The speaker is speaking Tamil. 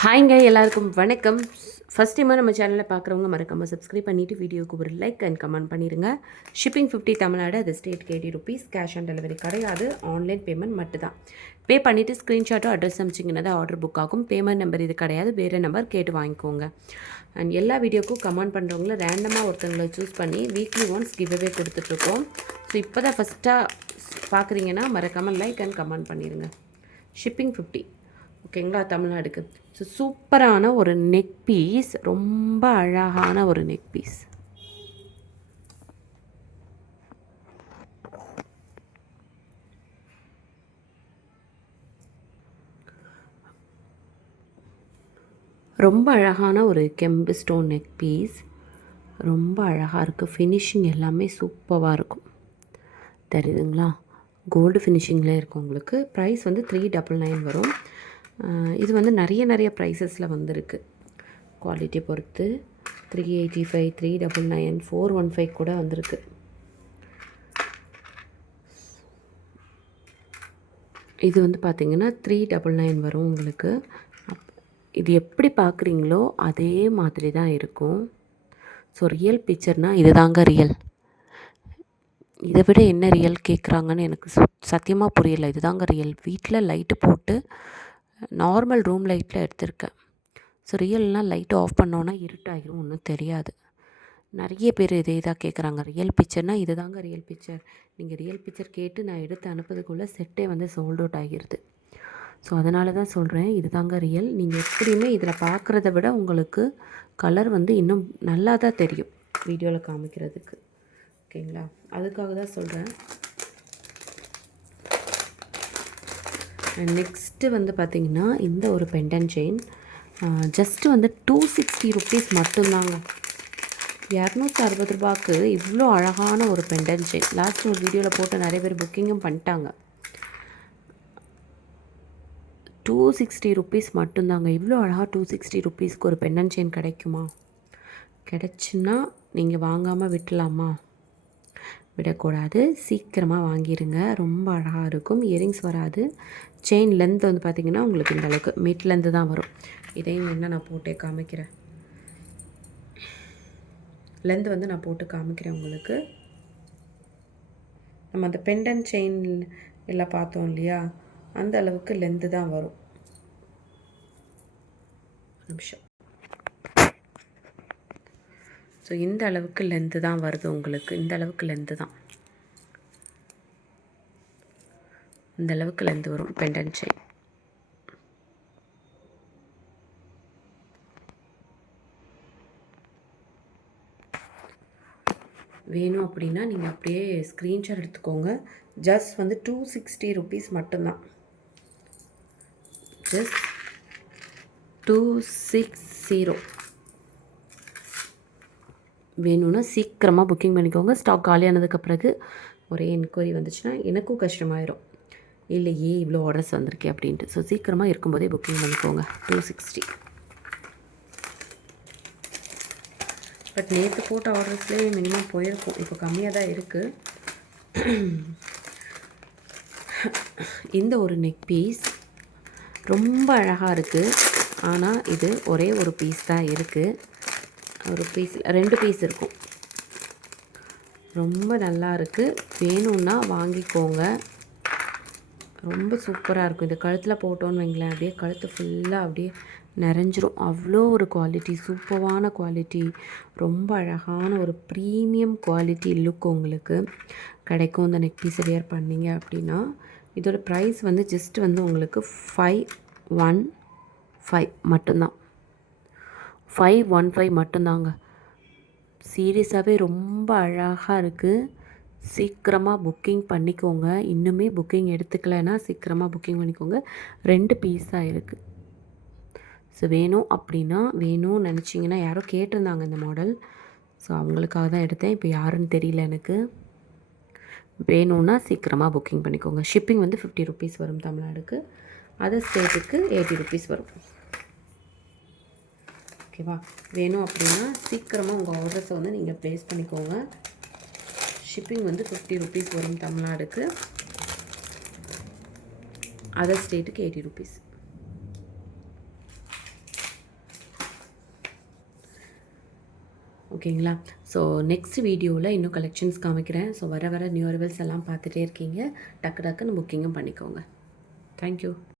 ஹாய்ங்க எல்லாருக்கும் வணக்கம். ஃபஸ்ட் டைமாக நம்ம சேனலில் பார்க்குறவங்க மறக்காமல் சப்ஸ்கிரைப் பண்ணிவிட்டு வீடியோக்கு ஒரு லைக் அண்ட் கமெண்ட் பண்ணிடுங்க. ஷிப்பிங் 50 தமிழ்நாடு, அது ஸ்டேட்க்கு 80 ருபீஸ். கேஷ் ஆன் டெலிவரி கிடையாது, ஆன்லைன் பேமெண்ட் மட்டும்தான். பே பண்ணிவிட்டு ஸ்க்ரீன்ஷாட்டோ அட்ரஸ் அனுப்பிச்சிங்கன்னா தான் ஆர்டர் புக் ஆகும். பேமெண்ட் நம்பர் இது கிடையாது, வேறு நம்பர் கேட்டு வாங்கிக்கோங்க. அண்ட் எல்லா வீடியோக்கும் கமெண்ட் பண்ணுறவங்கள ரேண்டமாக ஒருத்தங்களை சூஸ் பண்ணி வீக்லி ஒன்ஸ் கிவ்அவே கொடுத்துட்ருக்கோம். ஸோ இப்போ தான் ஃபஸ்ட்டாக பார்க்குறீங்கன்னா மறக்காமல் லைக் அண்ட் கமெண்ட் பண்ணிடுங்க. ஷிப்பிங் 50 ஓகேங்களா, தமிழ்நாடுக்கு. ஸோ சூப்பரான ஒரு நெக் பீஸ், ரொம்ப அழகான ஒரு நெக் பீஸ். ரொம்ப அழகான ஒரு கெம்பு ஸ்டோன் நெக் பீஸ், ரொம்ப அழகாக இருக்குது. ஃபினிஷிங் எல்லாமே சூப்பராக இருக்கும், தெரியுதுங்களா? கோல்டு ஃபினிஷிங்கில் இருக்கும். உங்களுக்கு ப்ரைஸ் வந்து 399 வரும். இது வந்து நிறைய ப்ரைஸஸில் வந்துருக்கு, குவாலிட்டி பொறுத்து. 385, 399, 415 கூட வந்திருக்கு. இது வந்து பார்த்திங்கன்னா 399 வரும் உங்களுக்கு. இது எப்படி பார்க்குறீங்களோ அதே மாதிரி தான் இருக்கும். ஸோ ரியல் பிக்சர்னால் இது தாங்க ரியல். இதை விட என்ன ரியல் கேட்குறாங்கன்னு எனக்கு சத்தியமாக புரியலை. இது தாங்க ரியல். வீட்டில் லைட்டு போட்டு நார்மல் ரூம் லைட்டில் எடுத்திருக்கேன். ஸோ ரியல்னால் லைட்டு ஆஃப் பண்ணோன்னா இருட்டாகிடும், ஒன்றும் தெரியாது. நிறைய பேர் இதே தான் கேட்குறாங்க. ரியல் பிக்சர்னால் இது தாங்க ரியல் பிக்சர். நீங்கள் ரியல் பிக்சர் கேட்டு நான் எடுத்து அனுப்புறதுக்குள்ளே செட்டே வந்து சோல்ட் அவுட் ஆகிடுது. ஸோ அதனால தான் சொல்கிறேன், இது தாங்க ரியல். நீங்கள் எப்படியுமே இதில் பார்க்குறத விட உங்களுக்கு கலர் வந்து இன்னும் நல்லா தான் தெரியும் வீடியோவில் காமிக்கிறதுக்கு, ஓகேங்களா? அதுக்காக தான் சொல்கிறேன். நெக்ஸ்ட்டு வந்து பார்த்திங்கன்னா இந்த ஒரு பெண்டன் செயின் ஜஸ்ட்டு வந்து 260 ருபீஸ் மட்டும்தாங்க. 260 ரூபாய்க்கு இவ்வளோ அழகான ஒரு பெண்டன் செயின். லாஸ்ட் ஒரு வீடியோவில் போட்டு நிறைய பேர் புக்கிங்கும் பண்ணிட்டாங்க. 260 ருபீஸ் மட்டும்தாங்க. இவ்வளோ அழகாக 260 ருபீஸ்க்கு ஒரு பெண்டன் செயின் கிடைக்குமா? கிடைச்சுன்னா நீங்கள் வாங்காமல் விட்டலாமா? விடக்கூடாது, சீக்கிரமாக வாங்கிடுங்க. ரொம்ப அழகாக இருக்கும். இயரிங்ஸ் வராது. செயின் லென்த் வந்து பார்த்திங்கன்னா உங்களுக்கு இந்த அளவுக்கு மிட் லென்த்து தான் வரும். இதையும் என்ன நான் போட்டே காமிக்கிறேன். லென்த் வந்து நான் போட்டு காமிக்கிறேன் உங்களுக்கு. நம்ம அந்த பெண்டன் செயின் எல்லாம் பார்த்தோம் இல்லையா, அந்த அளவுக்கு லென்த்து தான் வரும். நிமிஷம். ஸோ இந்த அளவுக்கு லென்த்து தான் வருது உங்களுக்கு. இந்த அளவுக்கு லென்த்து தான், இந்த அளவுக்கு லென்த் வரும் பெண்டன் செயின். வேணும் அப்படின்னா நீங்கள் அப்படியே ஸ்க்ரீன்ஷாட் எடுத்துக்கோங்க. ஜஸ்ட் வந்து 260 ருபீஸ் மட்டும்தான். ஜஸ்ட் 260. வேணும்னா சீக்கிரமாக புக்கிங் பண்ணிக்கோங்க. ஸ்டாக் காலியானதுக்கு பிறகு ஒரே என்கொயரி வந்துச்சுன்னா எனக்கும் கஷ்டமாயிரும், இல்லையே இவ்வளோ ஆர்டர்ஸ் வந்திருக்கே அப்படின்ட்டு. ஸோ சீக்கிரமாக இருக்கும்போதே புக்கிங் பண்ணிக்கோங்க. 260. பட் நேற்று போட்ட ஆர்டர்ஸ்லேயே மினிமம் போயிருக்கும், இப்போ கம்மியாக தான் இருக்குது. இந்த ஒரு நெக் பீஸ் ரொம்ப அழகாக இருக்குது. ஆனால் இது ஒரே ஒரு பீஸ் தான் இருக்குது. ஒரு பீஸ் 2 பீஸ் இருக்கும். ரொம்ப நல்லா இருக்குது. வேணும்னா வாங்கிக்கோங்க. ரொம்ப சூப்பராக இருக்கும். இது கழுத்தில் போட்டோன்னு வைங்களேன், அப்படியே கழுத்து ஃபுல்லாக அப்படியே நிறைஞ்சிரும். அவ்வளோ ஒரு குவாலிட்டி, சூப்பரான குவாலிட்டி, ரொம்ப அழகான ஒரு ப்ரீமியம் குவாலிட்டி லுக் உங்களுக்கு கிடைக்கும் இந்த நெக் பீஸ் வியர் பண்ணிங்க அப்படின்னா. இதோட ப்ரைஸ் வந்து ஜஸ்ட் வந்து உங்களுக்கு 515 மட்டும்தான். 515 மட்டும்தாங்க. சீரியஸாகவே ரொம்ப அழகாக இருக்குது. சீக்கிரமாக புக்கிங் பண்ணிக்கோங்க. இன்னுமே புக்கிங் எடுத்துக்கலைன்னா சீக்கிரமாக புக்கிங் பண்ணிக்கோங்க. 2 பீஸ் தான் இருக்குது. ஸோ வேணும் அப்படின்னா, வேணும்னு நினச்சிங்கன்னா, யாரோ கேட்டிருந்தாங்க இந்த மாடல், ஸோ அவங்களுக்காக தான் எடுத்தேன். இப்போ யாருன்னு தெரியல எனக்கு. வேணும்னா சீக்கிரமாக புக்கிங் பண்ணிக்கோங்க. ஷிப்பிங் வந்து 50 ருபீஸ் வரும் தமிழ்நாடுக்கு. அதர் ஸ்டேட்டுக்கு 80 ருபீஸ் வரும், ஓகேவா? வேணும் அப்படின்னா சீக்கிரமாக உங்கள் ஆர்டர்ஸை வந்து நீங்கள் ப்ளேஸ் பண்ணிக்கோங்க. ஷிப்பிங் வந்து 50 ருபீஸ் வரும் தமிழ்நாடுக்கு. அதர் ஸ்டேட்டுக்கு 80 ருபீஸ். ஓகேங்களா? ஸோ நெக்ஸ்ட் வீடியோவில் இன்னும் கலெக்ஷன்ஸ் காமிக்கிறேன். ஸோ வர வர நியூ அரைவல்ஸ் எல்லாம் பார்த்துட்டே இருக்கீங்க. டக்கு டக்குன்னு புக்கிங்கும் பண்ணிக்கோங்க. Thank you.